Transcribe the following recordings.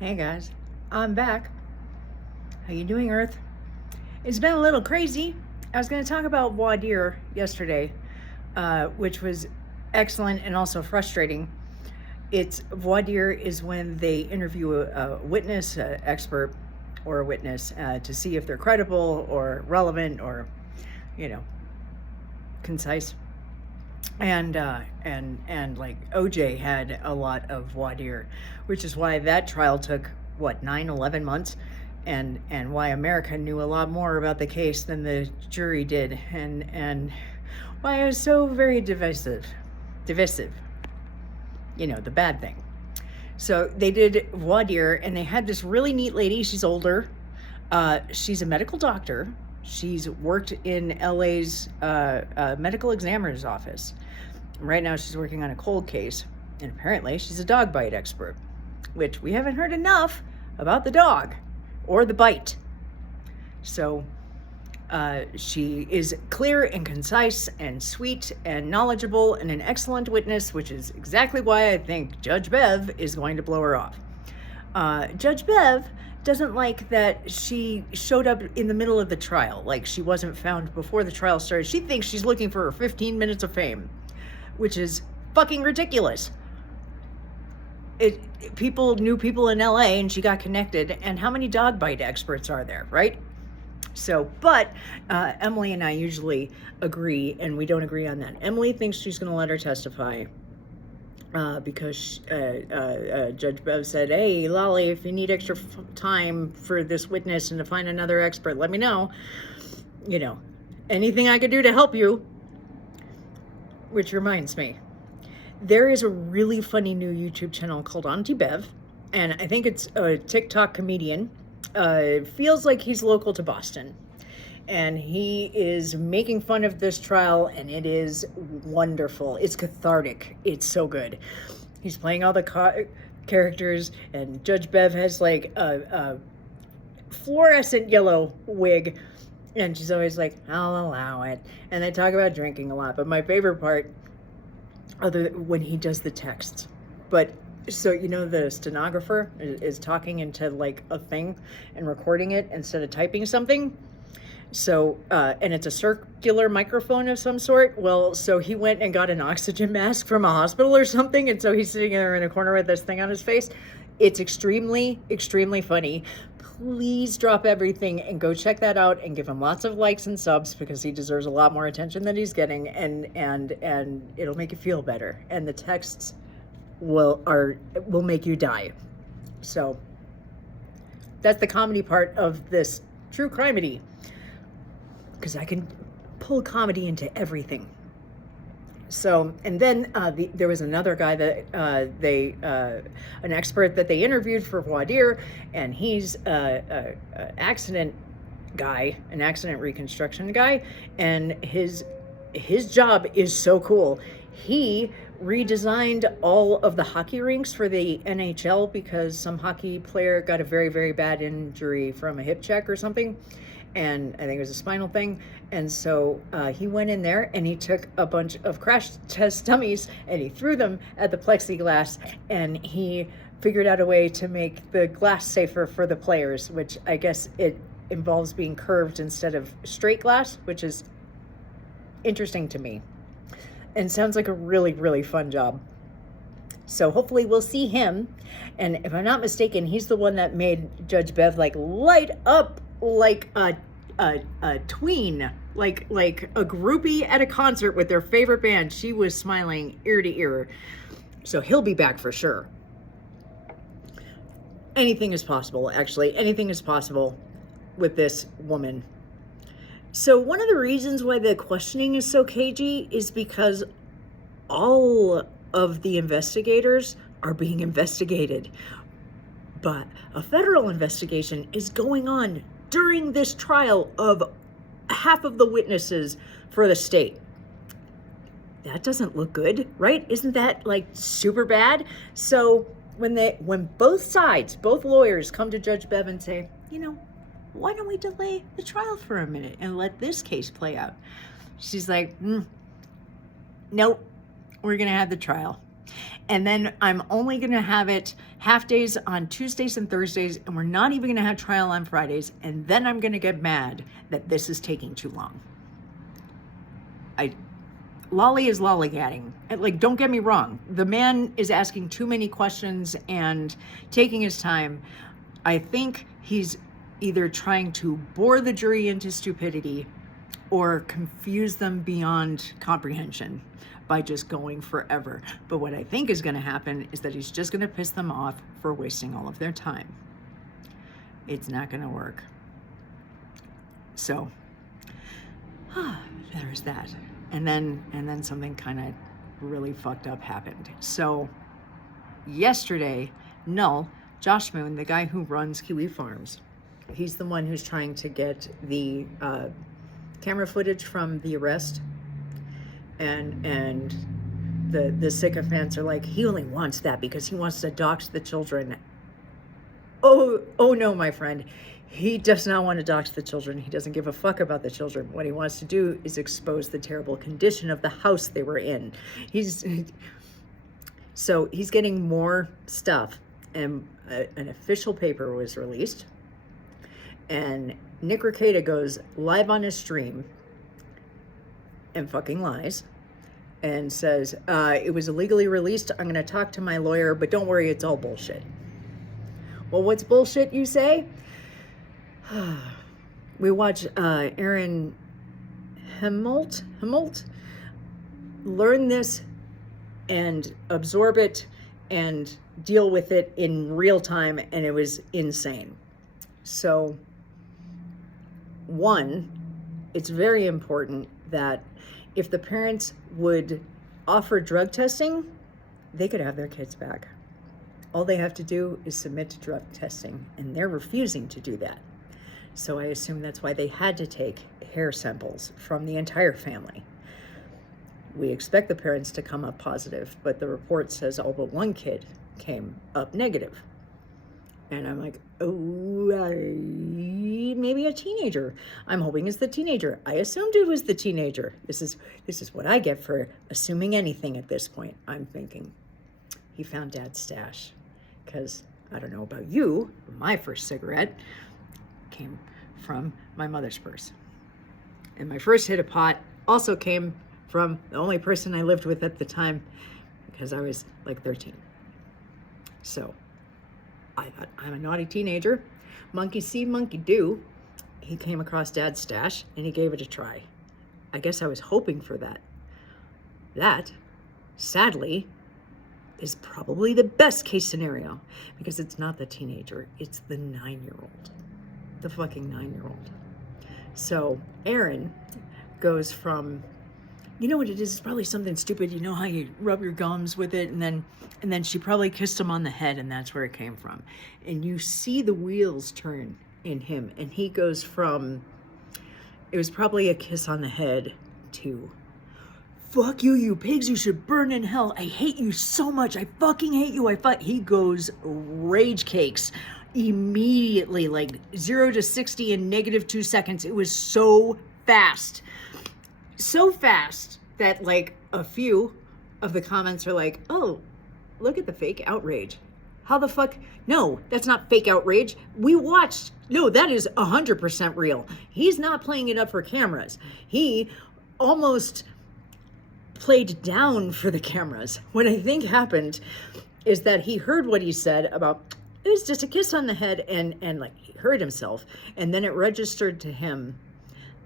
Hey guys, I'm back. How you doing, Earth? It's been a little crazy. I was going to talk about voir dire yesterday, which was excellent and also frustrating. It's voir dire is when they interview a witness, an expert, or a witness to see if they're credible or relevant or, you know, concise. And like OJ had a lot of voir dire, which is why that trial took what 9-11 months, and why America knew a lot more about the case than the jury did, and why it was so very divisive. You know, the bad thing. So they did voir dire, and they had this really neat lady. She's older. She's a medical doctor. She's worked in LA's medical examiner's office. Right now she's working on a cold case, and apparently she's a dog bite expert, which we haven't heard enough about the dog or the bite. So she is clear and concise and sweet and knowledgeable and an excellent witness, which is exactly why I think Judge Bev is going to blow her off. Judge Bev doesn't like that she showed up in the middle of the trial, like she wasn't found before the trial started. She thinks she's looking for her 15 minutes of fame, which is fucking ridiculous. People knew people in LA and she got connected, and how many dog bite experts are there, right? So, but Emily and I usually agree, and we don't agree on that. Emily thinks she's going to let her testify because Judge Bev said, hey, Lolly, if you need extra time for this witness and to find another expert, let me know. You know, anything I could do to help you. Which reminds me, there is a really funny new YouTube channel called Auntie Bev, and I think it's a TikTok comedian. Feels like he's local to Boston, and he is making fun of this trial, and it is wonderful. It's cathartic. It's so good. He's playing all the characters, and Judge Bev has like a fluorescent yellow wig, and she's always like, I'll allow it. And they talk about drinking a lot, but my favorite part, when he does the texts. But so, you know, the stenographer is talking into like a thing and recording it instead of typing something. So, and it's a circular microphone of some sort. Well, so he went and got an oxygen mask from a hospital or something. And so he's sitting there in a corner with this thing on his face. It's extremely, extremely funny. Please drop everything and go check that out and give him lots of likes and subs, because he deserves a lot more attention than he's getting, and it'll make you feel better. And the texts will make you die. So that's the comedy part of this true crimedy, because I can pull comedy into everything. So, and then there was another guy that an expert that they interviewed for voir dire, and he's an accident guy, an accident reconstruction guy, and his job is so cool. He redesigned all of the hockey rinks for the NHL because some hockey player got a very, very bad injury from a hip check or something. And I think it was a spinal thing. And so he went in there and he took a bunch of crash test dummies and he threw them at the plexiglass, and he figured out a way to make the glass safer for the players, which I guess it involves being curved instead of straight glass, which is interesting to me and sounds like a really, really fun job. So hopefully we'll see him. And if I'm not mistaken, he's the one that made Judge Bev like light up like a tween, like a groupie at a concert with their favorite band. She was smiling ear to ear. So he'll be back for sure. Anything is possible, actually. Anything is possible with this woman. So one of the reasons why the questioning is so cagey is because all of the investigators are being investigated. But a federal investigation is going on during this trial of half of the witnesses for the state. That doesn't look good, right? Isn't that like super bad? So when both sides, both lawyers come to Judge Bev and say, you know, why don't we delay the trial for a minute and let this case play out? She's like, nope, we're going to have the trial. And then I'm only going to have it half days on Tuesdays and Thursdays, and we're not even going to have trial on Fridays. And then I'm going to get mad that this is taking too long. Lolly is lollygagging. Like, don't get me wrong. The man is asking too many questions and taking his time. I think he's either trying to bore the jury into stupidity or confuse them beyond comprehension by just going forever. But what I think is going to happen is that he's just going to piss them off for wasting all of their time. It's not going to work. So, there's that. And then something kind of really fucked up happened. So yesterday, Null, Josh Moon, the guy who runs Kiwi Farms, he's the one who's trying to get the camera footage from the arrest. And the sycophants are like, he only wants that because he wants to dox the children. Oh no, my friend. He does not want to dox the children. He doesn't give a fuck about the children. What he wants to do is expose the terrible condition of the house they were in. So he's getting more stuff. And an official paper was released. And Nick Rekieta goes live on his stream and fucking lies and says, it was illegally released. I'm going to talk to my lawyer, but don't worry, it's all bullshit. Well, what's bullshit, you say? We watch Aaron Hemult learn this and absorb it and deal with it in real time, and it was insane. So, one, it's very important that if the parents would offer drug testing, they could have their kids back. All they have to do is submit to drug testing, and they're refusing to do that. So I assume that's why they had to take hair samples from the entire family. We expect the parents to come up positive, but the report says all but one kid came up negative. And I'm like, maybe a teenager. I'm hoping it's the teenager. I assumed it was the teenager. This is what I get for assuming anything at this point. I'm thinking he found Dad's stash. Because I don't know about you, my first cigarette came from my mother's purse. And my first hit of pot also came from the only person I lived with at the time, because I was like 13. So I thought, I'm a naughty teenager. Monkey see, monkey do. He came across Dad's stash and he gave it a try. I guess I was hoping for that. That, sadly, is probably the best case scenario, because it's not the teenager, it's the 9-year-old. The fucking 9-year-old. So Aaron goes from, you know what it is? It's probably something stupid. You know how you rub your gums with it, and then she probably kissed him on the head, and that's where it came from. And you see the wheels turn in him, and he goes from, it was probably a kiss on the head, to, fuck you, you pigs, you should burn in hell. I hate you so much. I fucking hate you. He goes rage cakes immediately, like 0 to 60 in -2 seconds. It was so fast. So fast that like a few of the comments are like, oh, look at the fake outrage. How the fuck? No, that's not fake outrage. We watched. No, that is 100% real. He's not playing it up for cameras. He almost played down for the cameras. What I think happened is that he heard what he said about, it was just a kiss on the head, and like he heard himself, and then it registered to him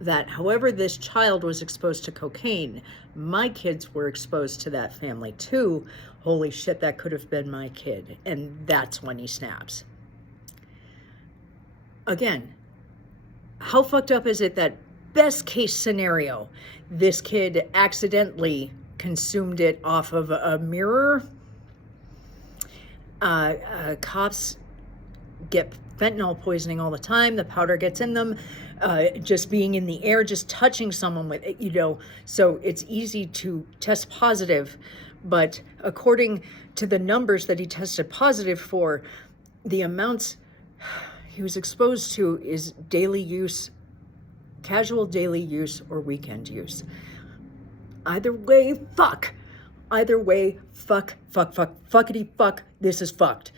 that however this child was exposed to cocaine, my kids were exposed to that family too. Holy shit, that could have been my kid. And that's when he snaps. Again, how fucked up is it that best case scenario, this kid accidentally consumed it off of a mirror? Cops get fentanyl poisoning all the time. The powder gets in them. Just being in the air, just touching someone with it, so it's easy to test positive. But according to the numbers that he tested positive for, the amounts he was exposed to is daily use, casual daily use, or weekend use. Either way, fuck. Either way, fuckity fuck, this is fucked.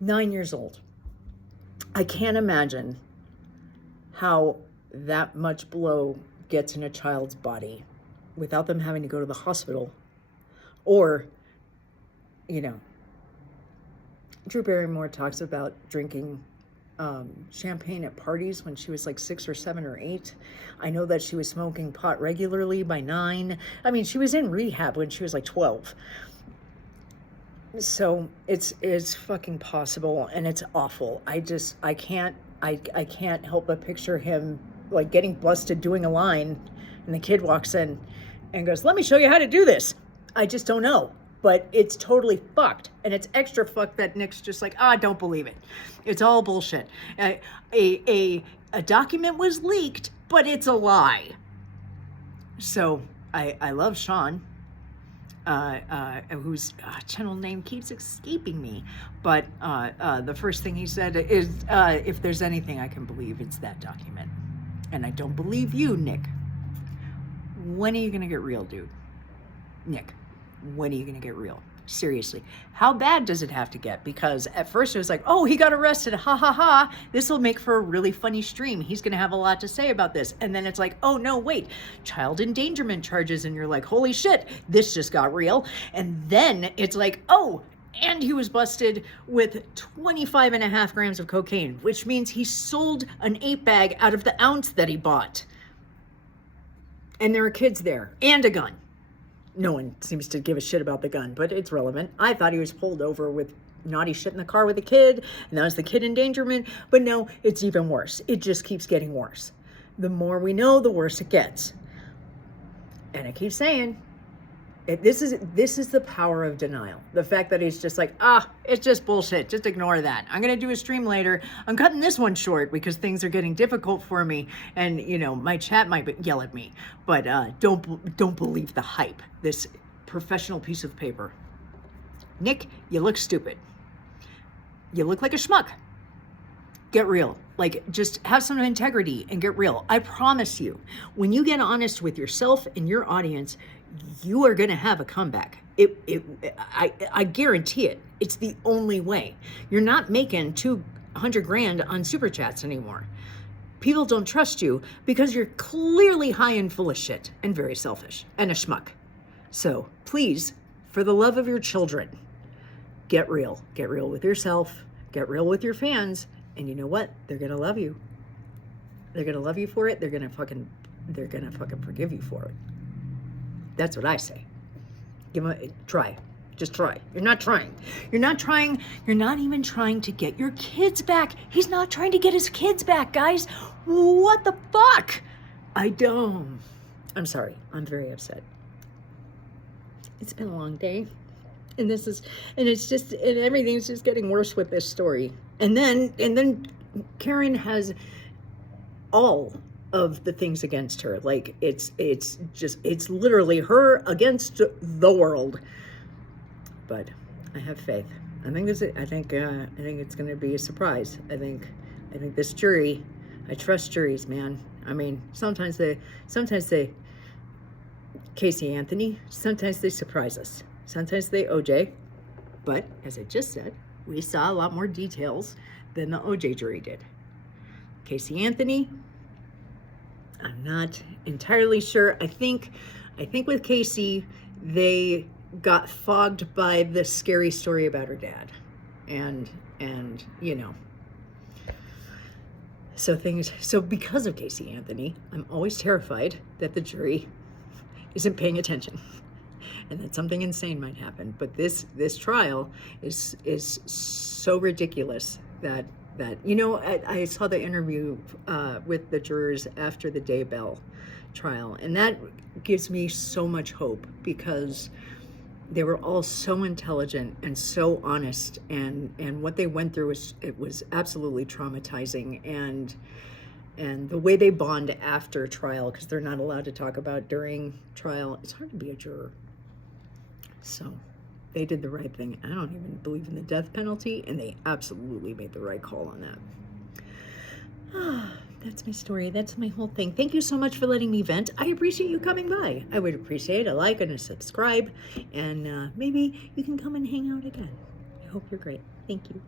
9 years old. I can't imagine how that much blow gets in a child's body without them having to go to the hospital. Or, you know, Drew Barrymore talks about drinking champagne at parties when she was like 6 or 7 or 8. I know that she was smoking pot regularly by 9. I mean, she was in rehab when she was like 12. So it's fucking possible, and it's awful. I can't help but picture him like getting busted doing a line, and the kid walks in and goes, "Let me show you how to do this." I just don't know. But it's totally fucked. And it's extra fucked that Nick's just like, I don't believe it. It's all bullshit. A document was leaked, but it's a lie. So I love Sean, whose channel name keeps escaping me. But the first thing he said is, if there's anything I can believe, it's that document. And I don't believe you, Nick. When are you going to get real, dude? Nick. When are you going to get real? Seriously. How bad does it have to get? Because at first it was like, oh, he got arrested. Ha ha ha. This will make for a really funny stream. He's going to have a lot to say about this. And then it's like, oh, no, wait. Child endangerment charges. And you're like, holy shit, this just got real. And then it's like, oh, and he was busted with 25.5 grams of cocaine, which means he sold an 8-bag out of the ounce that he bought. And there are kids there and a gun. No one seems to give a shit about the gun, but it's relevant. I thought he was pulled over with naughty shit in the car with a kid, and that was the kid endangerment. But no, it's even worse. It just keeps getting worse. The more we know, the worse it gets. And I keep saying, this is the power of denial. The fact that he's just like, it's just bullshit. Just ignore that. I'm going to do a stream later. I'm cutting this one short because things are getting difficult for me. And, you know, my chat might yell at me. But don't believe the hype. This professional piece of paper. Nick, you look stupid. You look like a schmuck. Get real. Like, just have some integrity and get real. I promise you, when you get honest with yourself and your audience, you are going to have a comeback. I guarantee it. It's the only way. You're not making 200 grand on super chats anymore. People don't trust you because you're clearly high and full of shit and very selfish and a schmuck. So please, for the love of your children, get real. Get real with yourself. Get real with your fans. And you know what? They're going to love you. They're going to love you for it. They're going to fucking forgive you for it. That's what I say. Give them a try. Just try. You're not trying. You're not trying. You're not even trying to get your kids back. He's not trying to get his kids back, guys. What the fuck? I'm sorry. I'm very upset. It's been a long day. And everything's just getting worse with this story. And then Karen has all of the things against her. Like, it's literally her against the world. But I have faith. I think it's going to be a surprise. I think this jury, I trust juries, man. I mean, sometimes they Casey Anthony, sometimes they surprise us. Sometimes they OJ. But as I just said, we saw a lot more details than the OJ jury did. Casey Anthony, I'm not entirely sure. I think with Casey, they got fogged by the scary story about her dad. And you know. So because of Casey Anthony, I'm always terrified that the jury isn't paying attention and that something insane might happen. But this trial is so ridiculous that you know, I saw the interview with the jurors after the Daybell trial, and that gives me so much hope because they were all so intelligent and so honest, and what they went through was absolutely traumatizing, and the way they bond after trial, because they're not allowed to talk about during trial. It's hard to be a juror. So they did the right thing. I don't even believe in the death penalty, and they absolutely made the right call on that. That's my story. That's my whole thing. Thank you so much for letting me vent. I appreciate you coming by. I would appreciate a like and a subscribe, and maybe you can come and hang out again. I hope you're great. Thank you.